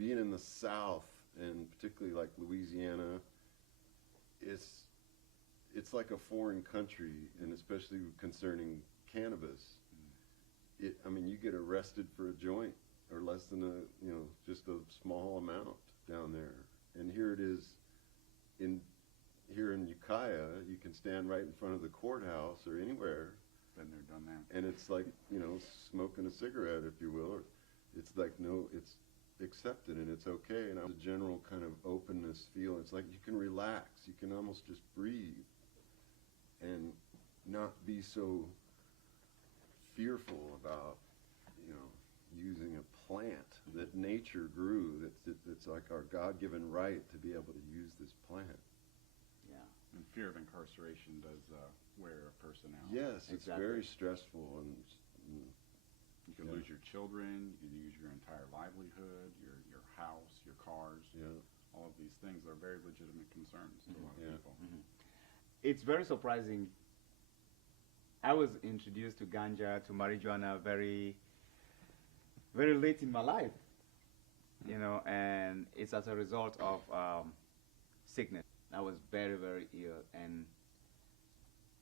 being in the South, and particularly like Louisiana, it's like a foreign country, and especially concerning cannabis. I mean, you get arrested for a joint or less than just a small amount down there. And here it is here in Ukiah, you can stand right in front of the courthouse or anywhere. Been there, done that. And it's like, smoking a cigarette, if you will. Or it's like, no, it's accepted and it's okay. And a general kind of openness feel. It's like you can relax. You can almost just breathe and not be so fearful about, using a plant that nature grew. That's like our God-given right to be able to use this plant. Yeah. And fear of incarceration does wear a person out. Yes, it's very stressful, and you can lose your children, you lose your entire livelihood, your house, your cars. Yeah. All of these things are very legitimate concerns to a lot of people. Mm-hmm. It's very surprising. I was introduced to ganja, to marijuana very, very late in my life, and it's as a result of sickness. I was very, very ill, and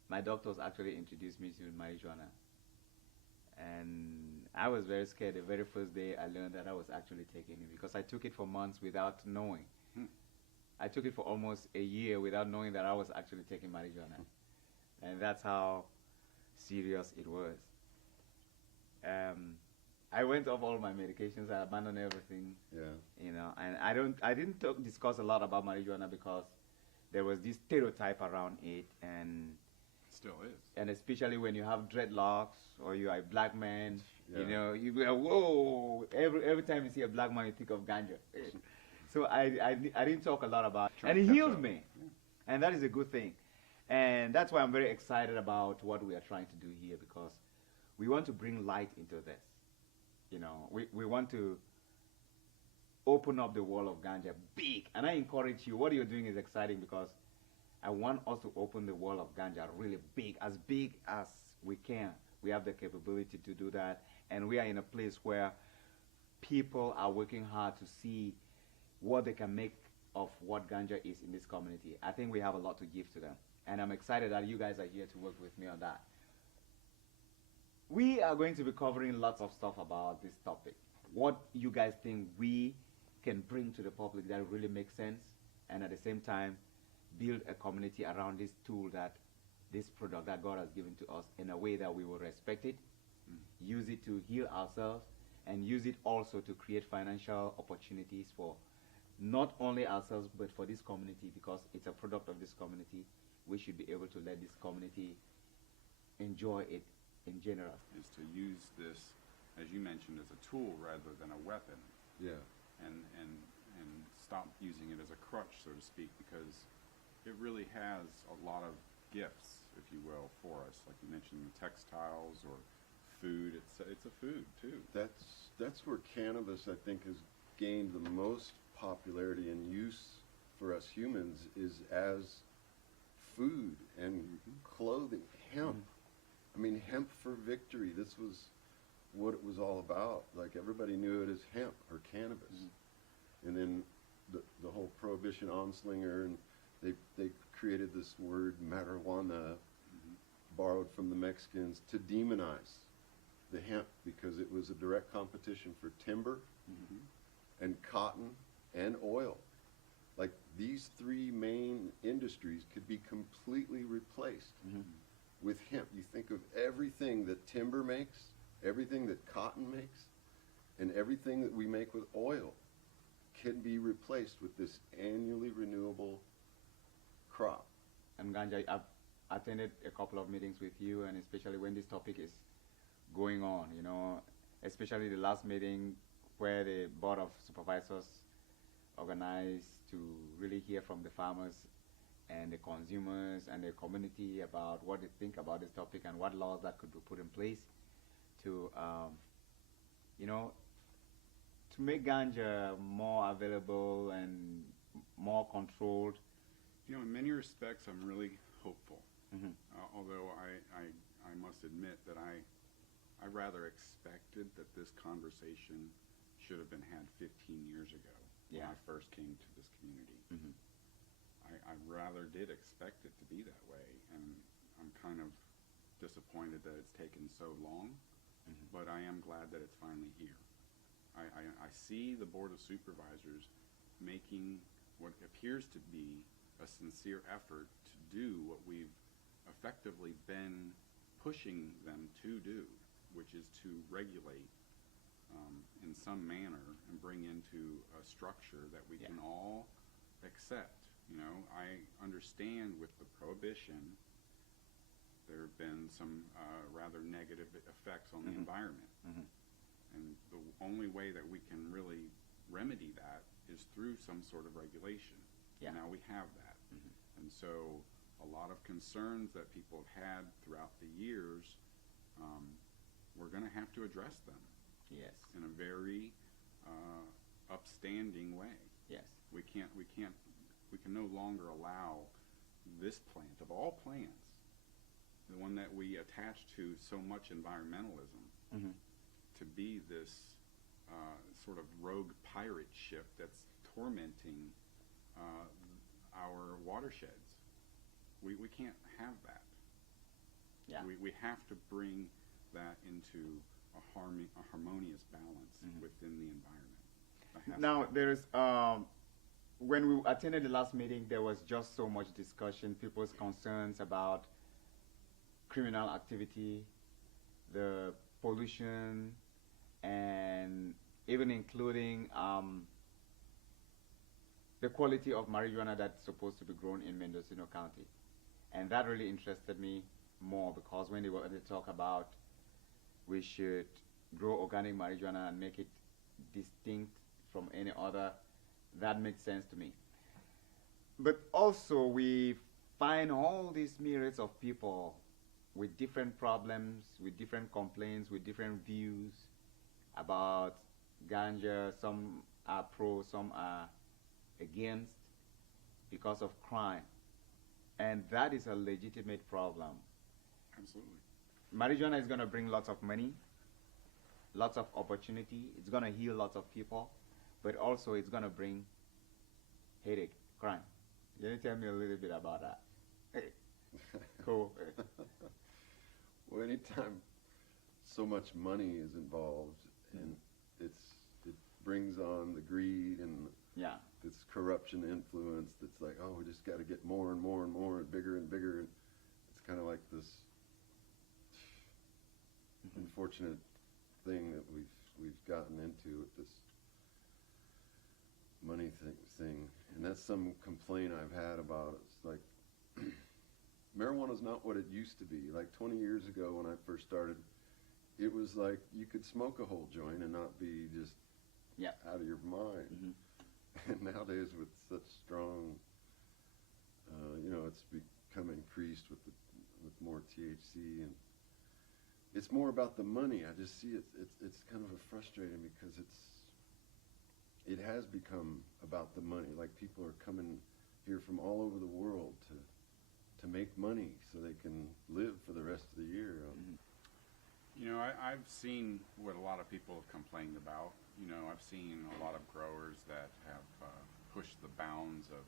my doctors actually introduced me to marijuana. And I was very scared the very first day I learned that I was actually taking it, because I took it for months without knowing. I took it for almost a year without knowing that I was actually taking marijuana. And that's how serious it was. I went off all my medications. I abandoned everything. Yeah. And I didn't discuss a lot about marijuana because there was this stereotype around it, and still is. And especially when you have dreadlocks or you are a black man, Yeah. you go, whoa! Every time you see a black man, you think of ganja. So I didn't talk a lot about it, and it healed me, and that is a good thing. And that's why I'm very excited about what we are trying to do here, because we want to bring light into this. We want to open up the world of ganja big. And I encourage you, what you're doing is exciting, because I want us to open the world of ganja really big as we can. We have the capability to do that. And we are in a place where people are working hard to see what they can make of what ganja is in this community. I think we have a lot to give to them. And I'm excited that you guys are here to work with me on that. We are going to be covering lots of stuff about this topic. What you guys think we can bring to the public that really makes sense, and at the same time build a community around this tool, this product that God has given to us, in a way that we will respect it, use it to heal ourselves, and use it also to create financial opportunities for not only ourselves but for this community, because it's a product of this community. We should be able to let this community enjoy it in general. Is to use this, as you mentioned, as a tool rather than a weapon. Yeah. And stop using it as a crutch, so to speak, because it really has a lot of gifts, if you will, for us. Like you mentioned, the textiles or food. It's a food too. That's where cannabis, I think, has gained the most popularity and use for us humans, is as food and clothing. Hemp. I mean, hemp for victory. This was what it was all about. Like, everybody knew it as hemp or cannabis. And then the whole prohibition onslinger, and they created this word marijuana, borrowed from the Mexicans, to demonize the hemp, because it was a direct competition for timber and cotton and oil. Like, these three main industries could be completely replaced with hemp. You think of everything that timber makes, everything that cotton makes, and everything that we make with oil can be replaced with this annually renewable crop. And ganja, I've attended a couple of meetings with you, and especially when this topic is going on, especially the last meeting where the board of supervisors organized to really hear from the farmers and the consumers and the community about what they think about this topic and what laws that could be put in place to, to make ganja more available and more controlled. In many respects, I'm really hopeful. Although I must admit that I rather expected that this conversation should have been had 15 years ago when Yeah. I first came to this community. Mhm. I rather did expect it to be that way, and I'm kind of disappointed that it's taken so long, but I am glad that it's finally here. I see the Board of Supervisors making what appears to be a sincere effort to do what we've effectively been pushing them to do, which is to regulate in some manner and bring into a structure that we can all accept. You know, I understand with the prohibition, there have been some rather negative effects on the environment. And the only way that we can really remedy that is through some sort of regulation. Yeah. Now we have that. And so a lot of concerns that people have had throughout the years, we're going to have to address them Yes. in a very upstanding way. Yes. We can no longer allow this plant, of all plants, the one that we attach to so much environmentalism, to be this sort of rogue pirate ship that's tormenting our watersheds. We can't have that. Yeah. We have to bring that into a harmonious balance within the environment. That has Now, to there is, when we attended the last meeting, there was just so much discussion, people's concerns about criminal activity, the pollution, and even including the quality of marijuana that's supposed to be grown in Mendocino County. And that really interested me more, because when they were to talk about we should grow organic marijuana and make it distinct from any other, that makes sense to me. But also we find all these myriads of people with different problems, with different complaints, with different views about ganja. Some are pro, some are against, because of crime. And that is a legitimate problem. Absolutely. Marijuana is going to bring lots of money, lots of opportunity. It's going to heal lots of people, but also it's going to bring headache, crime. Can you tell me a little bit about that? Cool. Well, anytime so much money is involved, and it brings on the greed and this corruption influence that's like, oh, we just got to get more and more and more and bigger and bigger. And it's kind of like this unfortunate thing that we've gotten into with this money thing. And that's some complaint I've had about it. It's like marijuana's not what it used to be. Like 20 years ago when I first started, it was like you could smoke a whole joint and not be just out of your mind. And nowadays with such strong, it's become increased with more THC, and it's more about the money. I just see it's kind of frustrating because it has become about the money. Like people are coming here from all over the world to make money so they can live for the rest of the year. You know, I've seen what a lot of people have complained about. You know, I've seen a lot of growers that have pushed the bounds of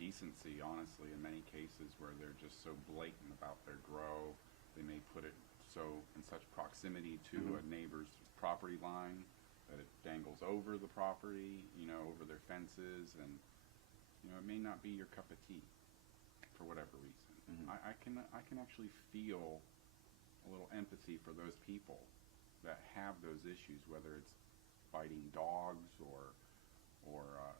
decency, honestly, in many cases, where they're just so blatant about their grow. They may put it in such proximity to a neighbor's property line that it dangles over the property, over their fences, and, it may not be your cup of tea for whatever reason. I can actually feel a little empathy for those people that have those issues, whether it's biting dogs or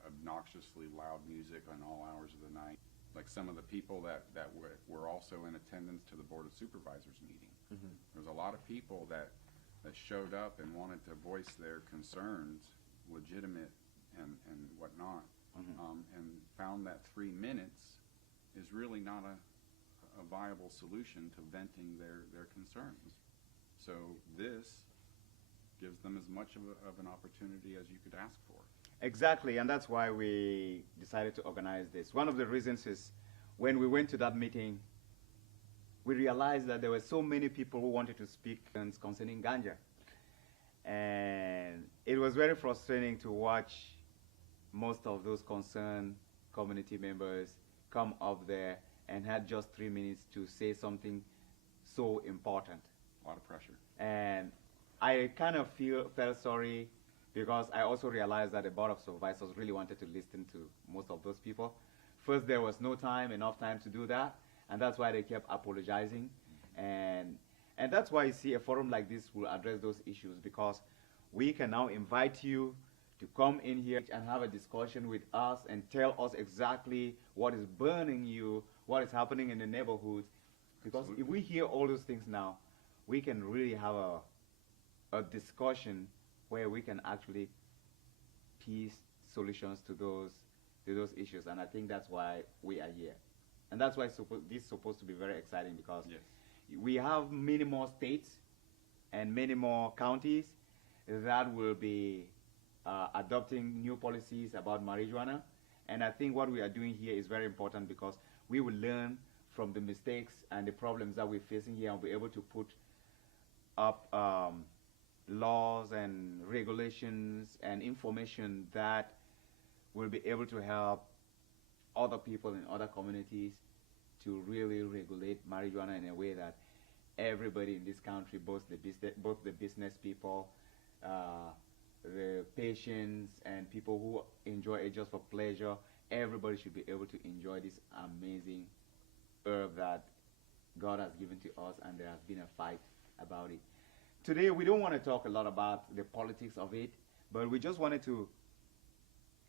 obnoxiously loud music on all hours of the night. Like some of the people that were also in attendance to the Board of Supervisors meeting. There's a lot of people that showed up and wanted to voice their concerns, legitimate and whatnot, and found that 3 minutes is really not a viable solution to venting their concerns. So this gives them as much of an opportunity as you could ask for. Exactly, and that's why we decided to organize this. One of the reasons is when we went to that meeting, we realized that there were so many people who wanted to speak concerning ganja. And it was very frustrating to watch most of those concerned community members come up there and had just 3 minutes to say something so important. A lot of pressure. And I kind of felt sorry because I also realized that the board of supervisors really wanted to listen to most of those people. First, there was no time, enough time to do that, and that's why they kept apologizing. And that's why you see a forum like this will address those issues, because we can now invite you to come in here and have a discussion with us and tell us exactly what is burning you, what is happening in the neighborhood. Because Absolutely. if we hear all those things now, we can really have a discussion where we can actually piece solutions to those issues. And I think that's why we are here. And that's why this is supposed to be very exciting, because Yes. we have many more states and many more counties that will be adopting new policies about marijuana. And I think what we are doing here is very important, because we will learn from the mistakes and the problems that we're facing here, and be able to put up laws and regulations and information that will be able to help other people in other communities to really regulate marijuana in a way that everybody in this country, both the business people, the patients, and people who enjoy it just for pleasure, everybody should be able to enjoy this amazing herb that God has given to us, and there has been a fight about it. Today, we don't want to talk a lot about the politics of it, but we just wanted to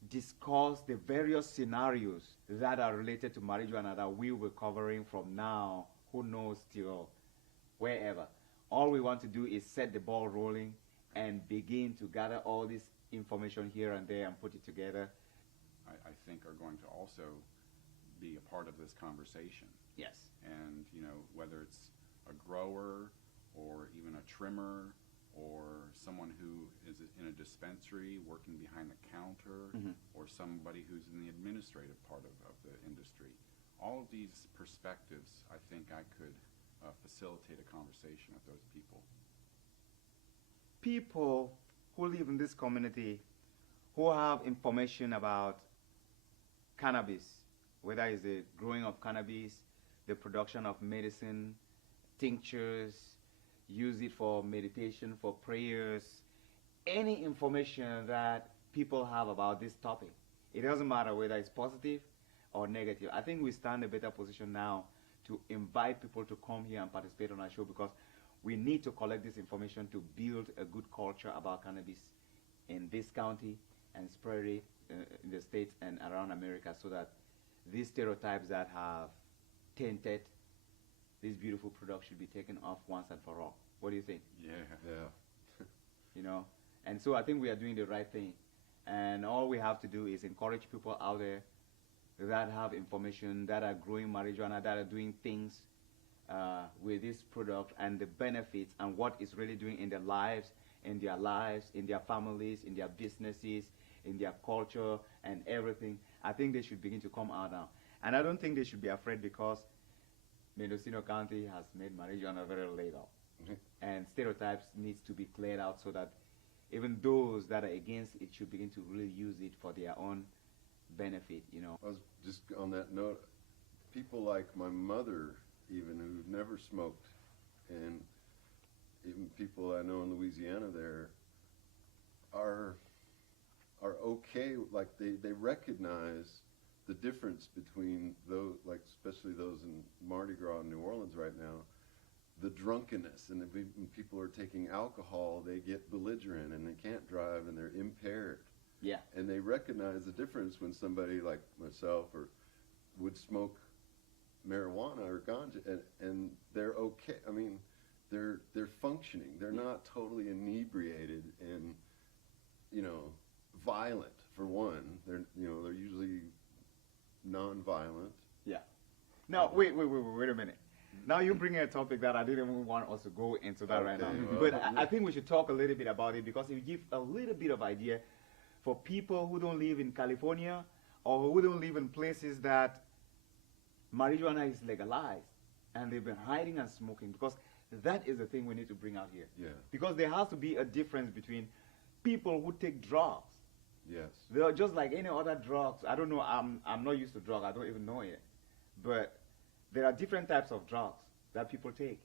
discuss the various scenarios that are related to marijuana that we will be covering from now, who knows, till wherever. All we want to do is set the ball rolling and begin to gather all this information here and there and put it together. I think are going to also be a part of this conversation. Yes. And, you know, whether it's a grower or even a trimmer or someone who is in a dispensary working behind the counter, or somebody who's in the administrative part of the industry. All of these perspectives, I think I could facilitate a conversation with those people. People who live in this community who have information about cannabis, whether it's the growing of cannabis, the production of medicine, tinctures, use it for meditation, for prayers, any information that people have about this topic. It doesn't matter whether it's positive or negative. I think we stand in a better position now to invite people to come here and participate on our show, because we need to collect this information to build a good culture about cannabis in this county and spread it in the States and around America, so that these stereotypes that have tainted this beautiful product should be taken off once and for all. What do you think? Yeah. Yeah. You know, and so I think we are doing the right thing, and all we have to do is encourage people out there that have information, that are growing marijuana, that are doing things with this product and the benefits and what it's really doing in their lives, in their families, in their businesses, in their culture and everything. I think they should begin to come out now. And I don't think they should be afraid, because Mendocino County has made marijuana very legal. And stereotypes needs to be cleared out, so that even those that are against it should begin to really use it for their own benefit, you know. I was just on that note, people like my mother, even, who've never smoked, and even people I know in Louisiana there, are okay, like they recognize the difference between those, like especially those in Mardi Gras in New Orleans right now, the drunkenness, and when people are taking alcohol, they get belligerent and they can't drive and they're impaired. Yeah. And they recognize the difference when somebody like myself or would smoke marijuana or ganja, and they're okay. I mean, they're functioning. They're not totally inebriated and, you know, violent, for one. They're usually non-violent. Yeah. Now, wait a minute. Now you're bringing a topic that I didn't even want us to go into that right now. Well, But I think we should talk a little bit about it, because it will give a little bit of idea for people who don't live in California or who don't live in places that marijuana is legalized and they've been hiding and smoking, because That is the thing we need to bring out here. Yeah. Because there has to be a difference between people who take drugs. Yes. They're just like any other drugs. I don't know. I'm not used to drugs. I don't even know it. But there are different types of drugs that people take.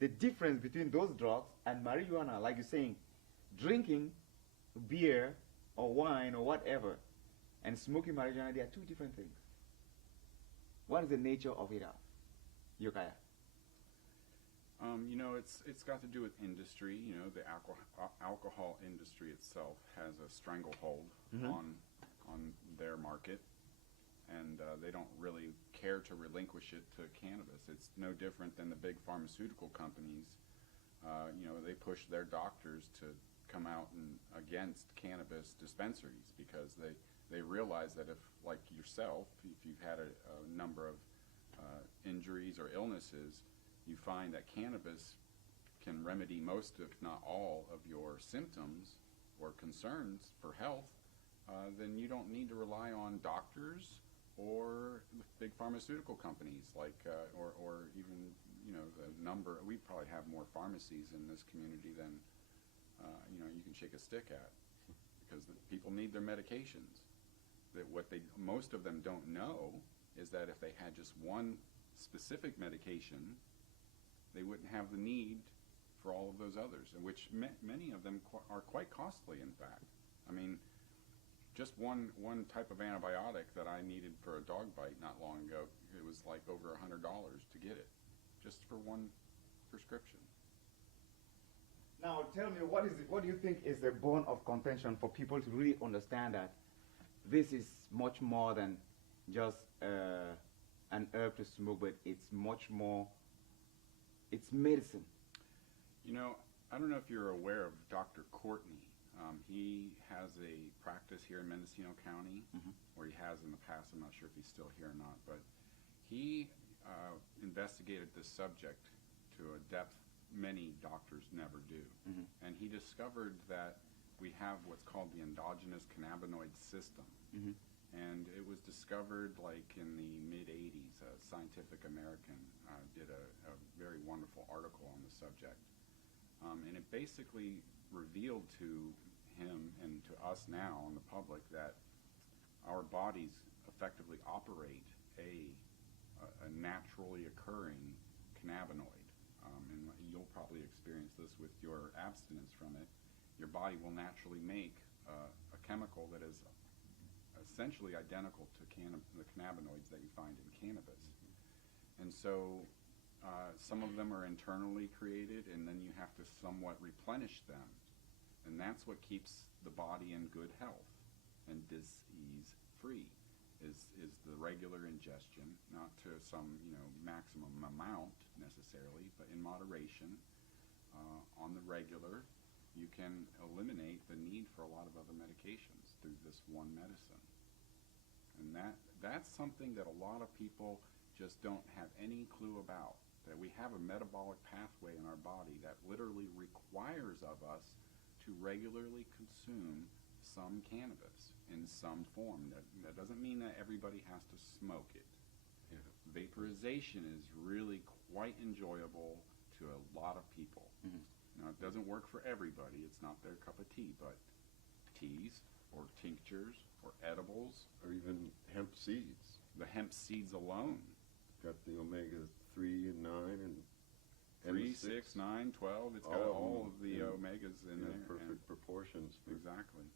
The difference between those drugs and marijuana, like you're saying, drinking beer or wine or whatever, and smoking marijuana, they are two different things. What is the nature of it all, Ukiah? You know, it's got to do with industry. You know, the alcohol industry itself has a stranglehold on their market, and they don't really care to relinquish it to cannabis. It's no different than the big pharmaceutical companies. You know, they push their doctors to come out and against cannabis dispensaries because they realize that if, like yourself, if you've had a number of injuries or illnesses, you find that cannabis can remedy most, if not all, of your symptoms or concerns for health, then you don't need to rely on doctors or big pharmaceutical companies like, or even, you know, the number. We probably have more pharmacies in this community than, you know, you can shake a stick at, because the people need their medications. That what most of them don't know is that if they had just one specific medication, they wouldn't have the need for all of those others, and which many of them are quite costly, in fact. I mean, just one type of antibiotic that I needed for a dog bite not long ago, it was like over $100 to get it, just for one prescription. Now, tell me, what do you think is the bone of contention for people to really understand that this is much more than just an herb to smoke, but it's much more, it's medicine? You know, I don't know if you're aware of Dr. Courtney. He has a practice here in Mendocino County, or he has in the past. I'm not sure if he's still here or not, but he investigated this subject to a depth many doctors never do. And he discovered that we have what's called the endogenous cannabinoid system. And it was discovered like in the mid-'80s. Scientific American did a very wonderful article on the subject. And it basically revealed to him and to us now and the public that our bodies effectively operate a naturally occurring cannabinoid. And you'll probably experience this with your abstinence from it. Your body will naturally make a chemical that is essentially identical to the cannabinoids that you find in cannabis. And so some of them are internally created, and then you have to somewhat replenish them. And that's what keeps the body in good health and disease-free, is the regular ingestion, not to some, you know, maximum amount necessarily, but in moderation. On the regular, you can eliminate the need for a lot of other medications through this one medicine. And that's something that a lot of people just don't have any clue about, that we have a metabolic pathway in our body that literally requires of us to regularly consume some cannabis in some form. That doesn't mean that everybody has to smoke it. Yeah. Vaporization is really quite enjoyable to a lot of people. Now, it doesn't work for everybody. It's not their cup of tea, but teas or tinctures or edibles. Or even hemp seeds. The hemp seeds alone. Got the omega-3 and 9 and 3, 6, 9, 12. It's got all of the omegas in there. Perfect proportions. Exactly.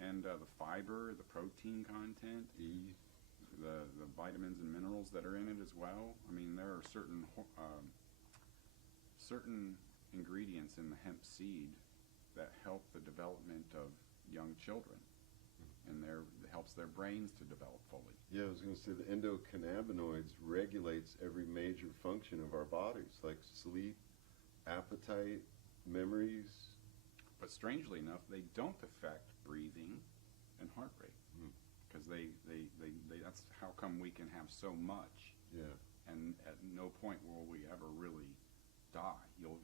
And the fiber, the protein content, the vitamins and minerals that are in it as well. I mean, there are certain ingredients in the hemp seed that help the development of young children, and it helps their brains to develop fully. Yeah, I was going to say the endocannabinoids regulates every major function of our bodies, like sleep, appetite, memories. But strangely enough, they don't affect breathing and heart rate, because that's how come we can have so much. Yeah. And at no point will we ever really die. You'll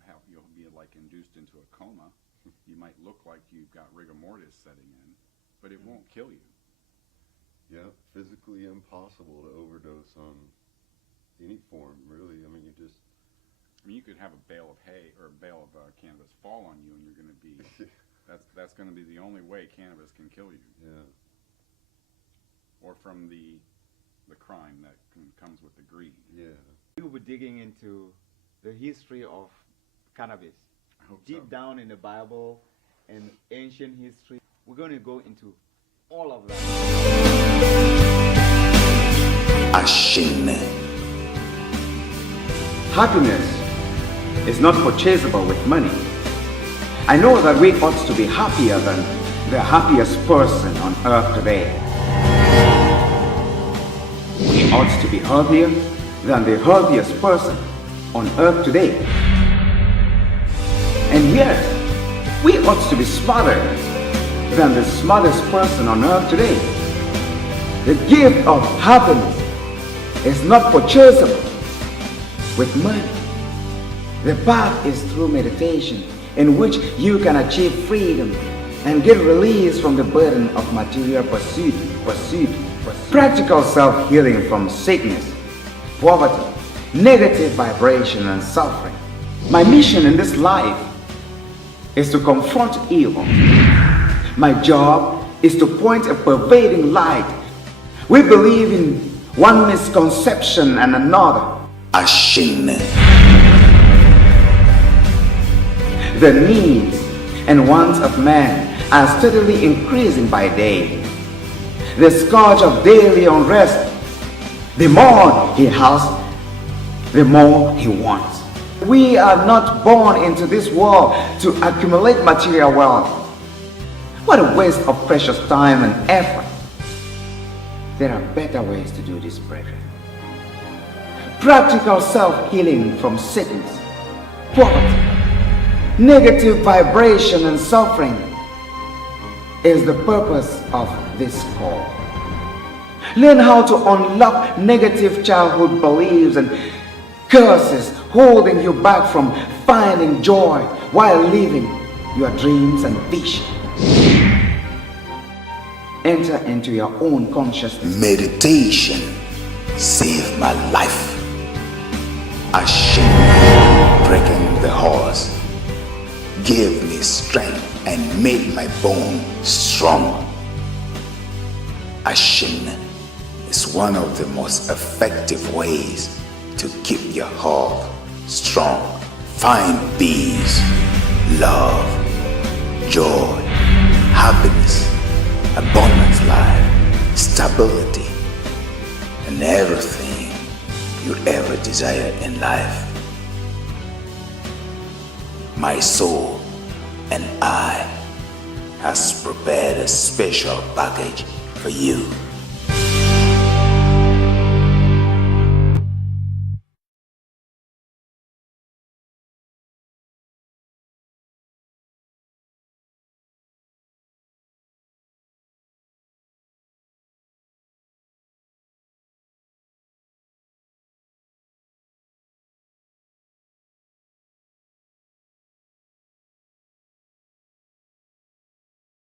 be like induced into a coma. You might look like you've got rigor mortis setting in, but it won't kill you. Yeah, physically impossible to overdose on any form, really. I mean, you just I mean, you could have a bale of hay or a bale of cannabis fall on you, and you're going to be. That's going to be the only way cannabis can kill you. Yeah. Or from the crime that comes with the greed. Yeah. We will be digging into the history of cannabis. I hope Deep so. down in the Bible and ancient history. We're going to go into all of that. Ashine. Happiness is not purchasable with money. I know that we ought to be happier than the happiest person on earth today. We ought to be healthier than the healthiest person on earth today. And yet, we ought to be smarter than the smartest person on earth today. The gift of happiness is not purchasable with money. The path is through meditation, in which you can achieve freedom and get release from the burden of material pursuit. Practical self-healing from sickness, poverty, negative vibration, and suffering. My mission in this life is to confront evil. My job is to point a pervading light. We believe in one misconception and another. Ashine. The needs and wants of man are steadily increasing by day. The scourge of daily unrest. The more he has, the more he wants. We are not born into this world to accumulate material wealth. What a waste of precious time and effort. There are better ways to do this, brethren. Practical self-healing from sickness, poverty, negative vibration, and suffering is the purpose of this call. Learn how to unlock negative childhood beliefs and curses holding you back from finding joy while living your dreams and visions. Enter into your own consciousness. Meditation saved my life. Ashine, breaking the horse, gave me strength and made my bone strong. Ashine is one of the most effective ways to keep your heart strong. Find peace, love, joy, happiness, abundance, life, stability, and everything you ever desire in life. My soul and I has prepared a special package for you.